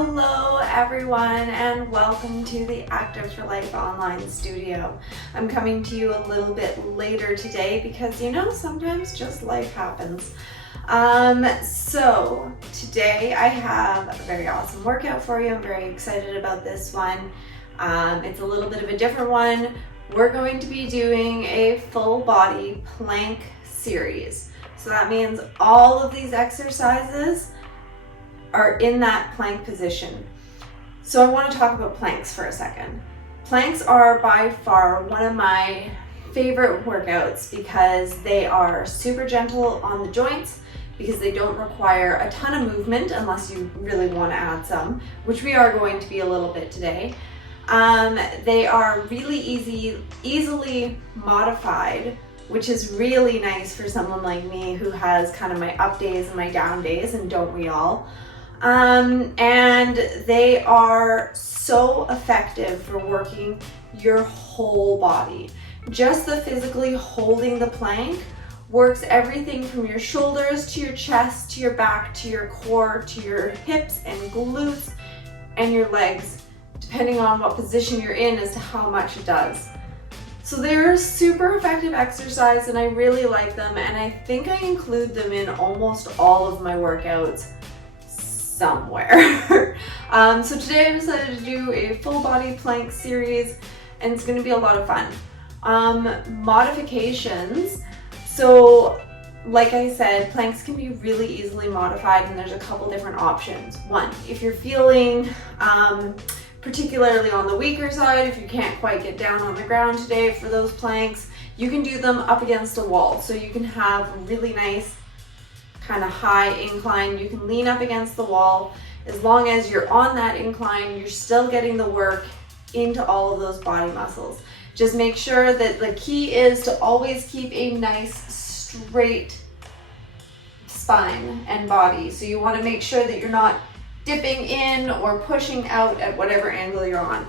Hello everyone and welcome to the Active for Life online studio. I'm coming to you a little bit later today because sometimes just life happens. So today I have a very awesome workout for you. I'm very excited about this one. It's a little bit of a different one. We're going to be doing a full body plank series. So that means all of these exercises are in that plank position. So I want to talk about planks for a second. Planks are by far one of my favorite workouts because they are super gentle on the joints, because they don't require a ton of movement unless you really want to add some, which we are going to be a little bit today. They are really easily modified, which is really nice for someone like me who has kind of my up days and my down days, and don't we all? And they are so effective for working your whole body. Just the physically holding the plank works everything from your shoulders to your chest to your back to your core to your hips and glutes and your legs, depending on what position you're in as to how much it does. So they're super effective exercise and I really like them, and I think I include them in almost all of my workouts somewhere. So today I decided to do a full body plank series and it's going to be a lot of fun. Modifications. So like I said, planks can be really easily modified and there's a couple different options. One, if you're feeling particularly on the weaker side, if you can't quite get down on the ground today for those planks, you can do them up against a wall. So you can have a really nice kind of high incline. You can lean up against the wall. As long as you're on that incline, you're still getting the work into all of those body muscles. Just make sure that the key is to always keep a nice straight spine and body. So you want to make sure that you're not dipping in or pushing out at whatever angle you're on.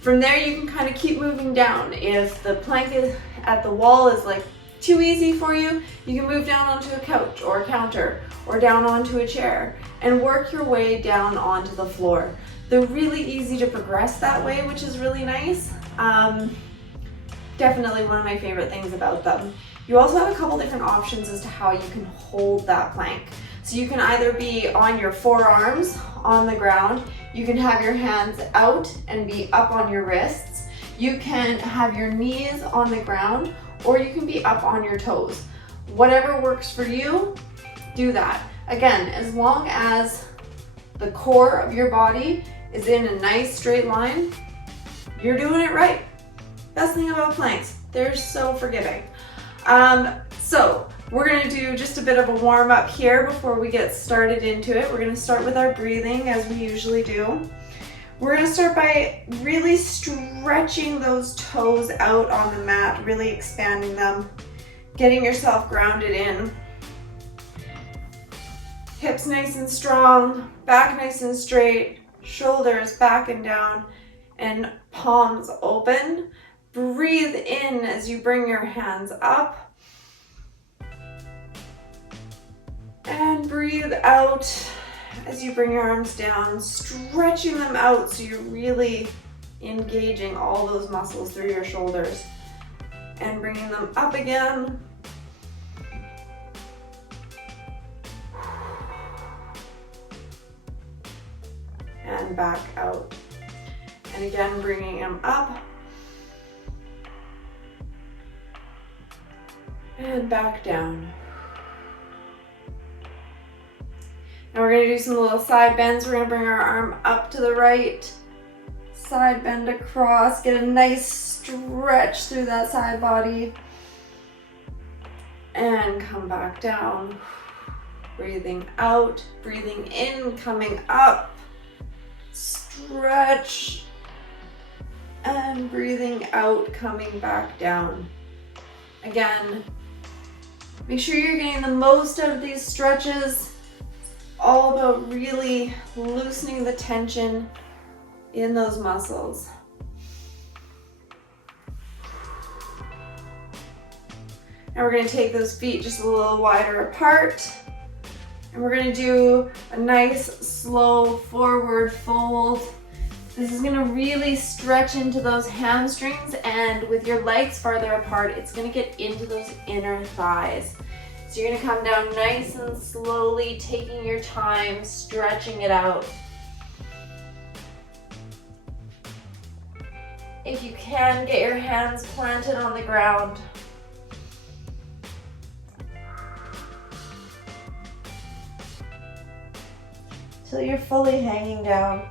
From there, you can kind of keep moving down. If the plank is at the wall is like too easy for you, you can move down onto a couch or a counter or down onto a chair and work your way down onto the floor. They're really easy to progress that way, which is really nice. Definitely one of my favorite things about them. You also have a couple different options as to how you can hold that plank. So you can either be on your forearms on the ground, you can have your hands out and be up on your wrists, you can have your knees on the ground, or you can be up on your toes. Whatever works for you, do that. Again, as long as the core of your body is in a nice straight line, you're doing it right. Best thing about planks, they're so forgiving. So we're gonna do just a bit of a warm up here before we get started into it. We're gonna start with our breathing as we usually do. We're gonna start by really stretching those toes out on the mat, really expanding them, getting yourself grounded in. Hips nice and strong, back nice and straight, shoulders back and down, and palms open. Breathe in as you bring your hands up. And breathe out as you bring your arms down, stretching them out so you're really engaging all those muscles through your shoulders. And bringing them up again. And back out. And again, bringing them up. And back down. Now we're going to do some little side bends. We're going to bring our arm up to the right, side bend across, get a nice stretch through that side body, and come back down. Breathing out, breathing in, coming up, stretch, and breathing out, coming back down. Again, make sure you're getting the most out of these stretches. All about really loosening the tension in those muscles. Now we're going to take those feet just a little wider apart. And we're gonna do a nice slow forward fold. This is gonna really stretch into those hamstrings, and with your legs farther apart, it's gonna get into those inner thighs. So you're gonna come down nice and slowly, taking your time, stretching it out. If you can, get your hands planted on the ground. Till you're fully hanging down.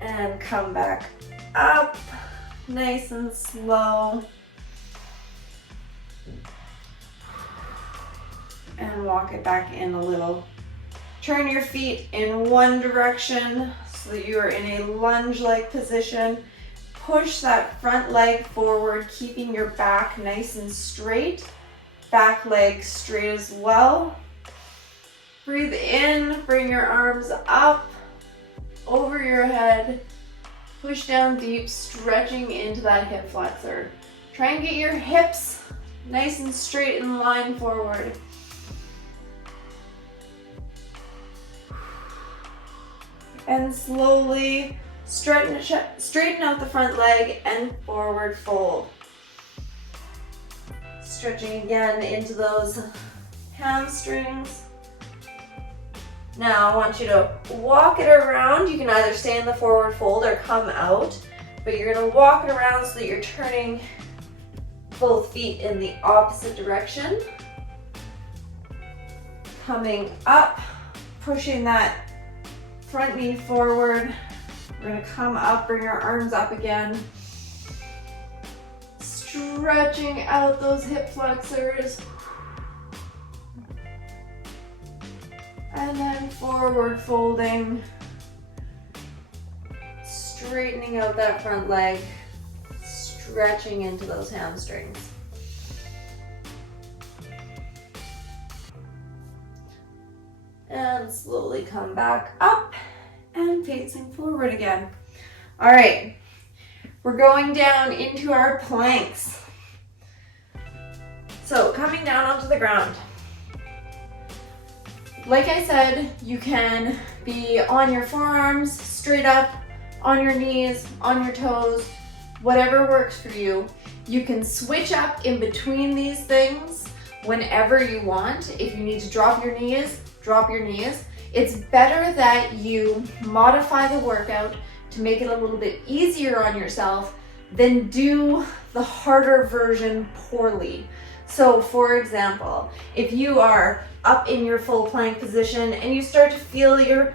And come back up, nice and slow. And walk it back in a little. Turn your feet in one direction so that you are in a lunge-like position. Push that front leg forward, keeping your back nice and straight. Back leg straight as well. Breathe in, bring your arms up, over your head. Push down deep, stretching into that hip flexor. Try and get your hips nice and straight in line forward. And slowly straighten out the front leg and forward fold. Stretching again into those hamstrings. Now I want you to walk it around. You can either stay in the forward fold or come out, but you're gonna walk it around so that you're turning both feet in the opposite direction. Coming up, pushing that front knee forward. We're gonna come up, bring our arms up again. Stretching out those hip flexors. And then forward folding. Straightening out that front leg. Stretching into those hamstrings. And slowly come back up and facing forward again. All right, we're going down into our planks. So coming down onto the ground. Like I said, you can be on your forearms, straight up, on your knees, on your toes, whatever works for you. You can switch up in between these things whenever you want. If you need to drop your knees, drop your knees. It's better that you modify the workout to make it a little bit easier on yourself than do the harder version poorly. So for example, if you are up in your full plank position and you start to feel your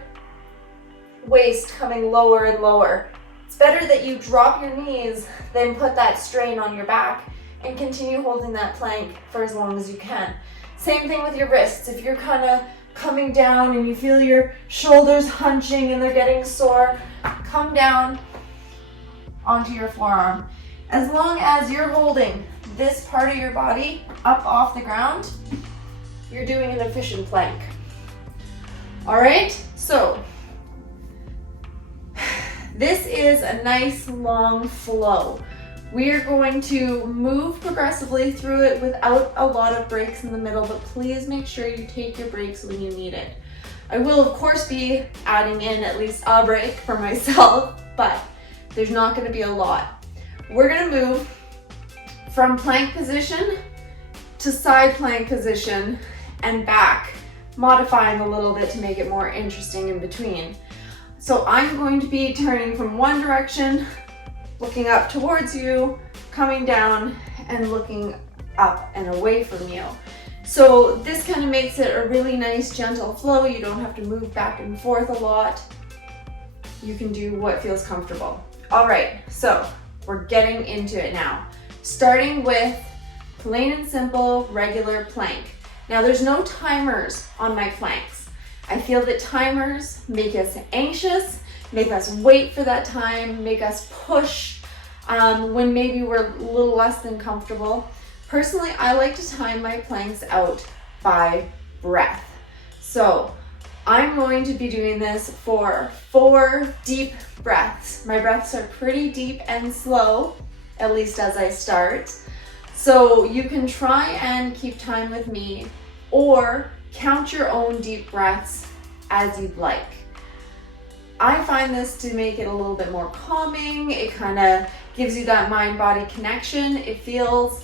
waist coming lower and lower, it's better that you drop your knees than put that strain on your back and continue holding that plank for as long as you can. Same thing with your wrists. If you're kind of coming down and you feel your shoulders hunching and they're getting sore, come down onto your forearm. As long as you're holding this part of your body up off the ground, you're doing an efficient plank. All right, so this is a nice long flow. We are going to move progressively through it without a lot of breaks in the middle, but please make sure you take your breaks when you need it. I will, of course, be adding in at least a break for myself, but there's not going to be a lot. We're going to move from plank position to side plank position and back, modifying a little bit to make it more interesting in between. So I'm going to be turning from one direction, looking up towards you, coming down and looking up and away from you. So this kind of makes it a really nice gentle flow. You don't have to move back and forth a lot. You can do what feels comfortable. All right, so we're getting into it now. Starting with plain and simple regular plank. Now there's no timers on my planks. I feel that timers make us anxious, make us wait for that time, make us push when maybe we're a little less than comfortable. Personally, I like to time my planks out by breath. So I'm going to be doing this for 4 deep breaths. My breaths are pretty deep and slow, at least as I start. So you can try and keep time with me or count your own deep breaths as you'd like. I find this to make it a little bit more calming. It kind of gives you that mind-body connection. It feels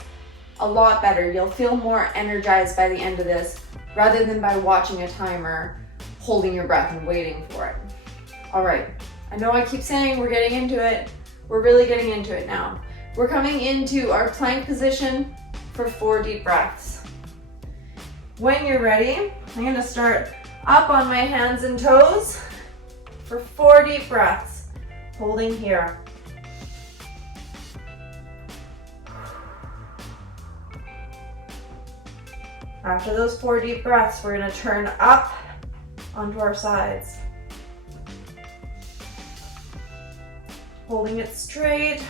a lot better. You'll feel more energized by the end of this rather than by watching a timer, holding your breath and waiting for it. All right, I know I keep saying we're getting into it. We're really getting into it now. We're coming into our plank position for 4 deep breaths. When you're ready, I'm gonna start up on my hands and toes for 4 deep breaths, holding here. After those 4 deep breaths, we're gonna turn up onto our sides. Holding it straight.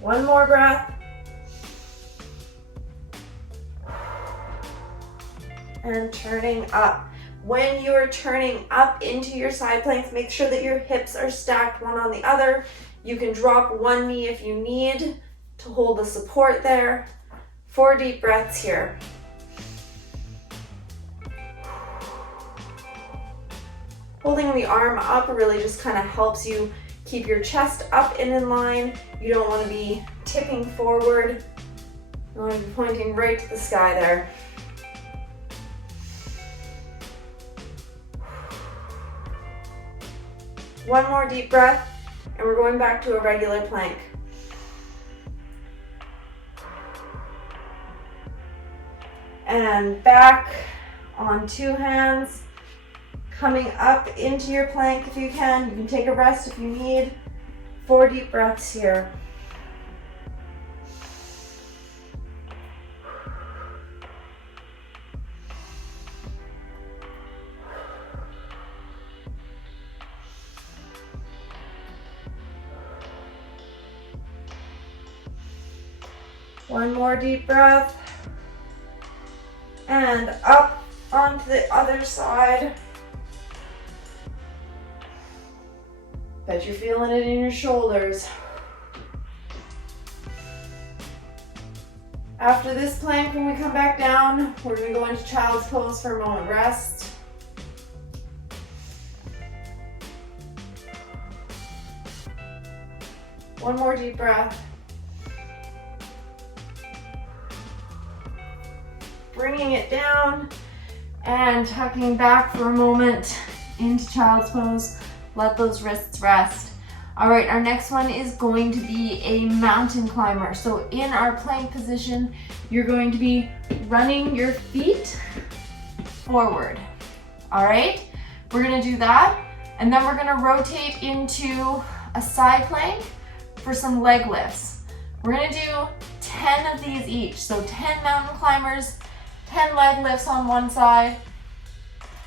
1 more breath. And turning up. When you are turning up into your side planks, make sure that your hips are stacked one on the other. You can drop one knee if you need to hold the support there. 4 deep breaths here. Holding the arm up really just kind of helps you keep your chest up and in line. You don't want to be tipping forward. You want to be pointing right to the sky there. One more deep breath, and we're going back to a regular plank. And back on 2 hands. Coming up into your plank if you can. You can take a rest if you need. 4 deep breaths here. One more deep breath. And up onto the other side. Bet you're feeling it in your shoulders. After this plank, when we come back down, we're going to go into child's pose for a moment. Rest. One more deep breath. Bringing it down and tucking back for a moment into child's pose. Let those wrists rest. All right, our next one is going to be a mountain climber. So in our plank position, you're going to be running your feet forward. All right, we're gonna do that. And then we're gonna rotate into a side plank for some leg lifts. We're gonna do 10 of these each. So 10 mountain climbers, 10 leg lifts on one side.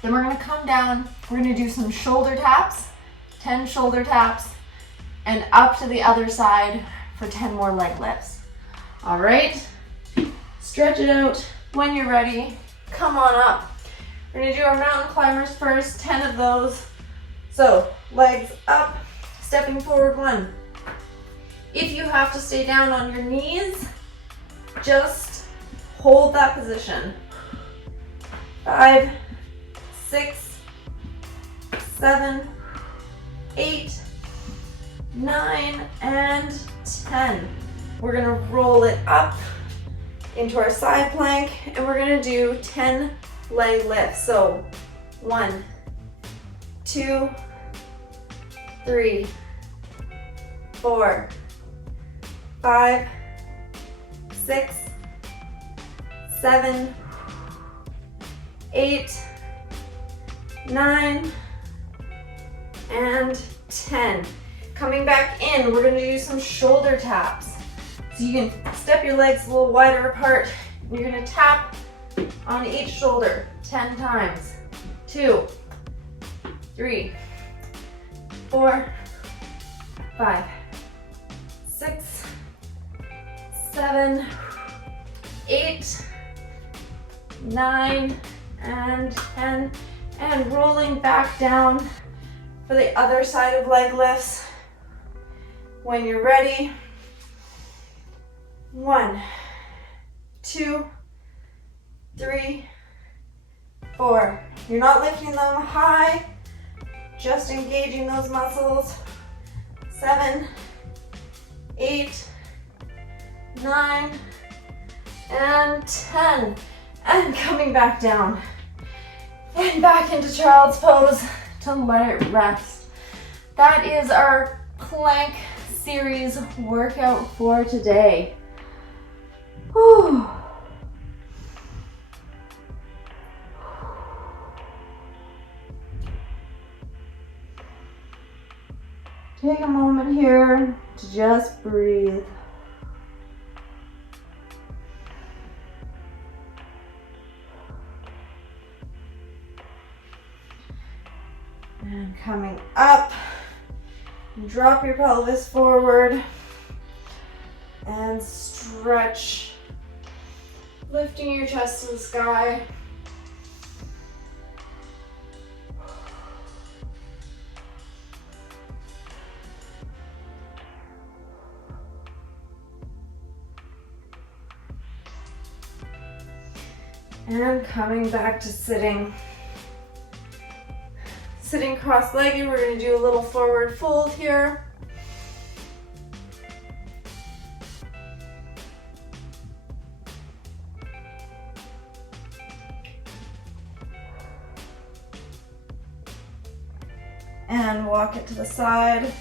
Then we're gonna come down, we're gonna do some shoulder taps, 10 shoulder taps, and up to the other side for 10 more leg lifts. All right, stretch it out. When you're ready, come on up. We're gonna do our mountain climbers first, 10 of those. So legs up, stepping forward 1. If you have to stay down on your knees, just hold that position. 5, 6, 7, 8, 9, and 10. We're gonna roll it up into our side plank, and we're gonna do 10 leg lifts. So 1, 2, 3, 4, 5, 6, 7, 8, 9, and 10. Coming back in, we're gonna do some shoulder taps. So you can step your legs a little wider apart. You're gonna tap on each shoulder 10 times. 2, 3, 4, 5, 6, 7, 8, 9, and 10. And rolling back down for the other side of leg lifts. When you're ready, 1, 2, 3, 4. You're not lifting them high, just engaging those muscles. 7, 8, 9, and 10. And coming back down. And back into child's pose to let it rest. That is our plank series workout for today. Whew. Take a moment here to just breathe. And coming up, drop your pelvis forward and stretch, lifting your chest to the sky. And coming back to sitting. Sitting cross-legged, we're going to do a little forward fold here. And walk it to the side.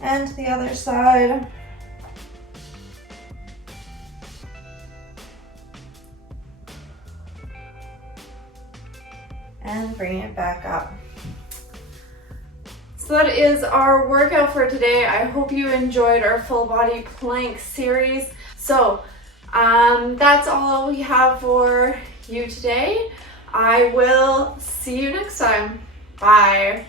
And to the other side. And bring it back up. So that is our workout for today. I hope you enjoyed our full body plank series. So that's all we have for you today. I will see you next time. Bye.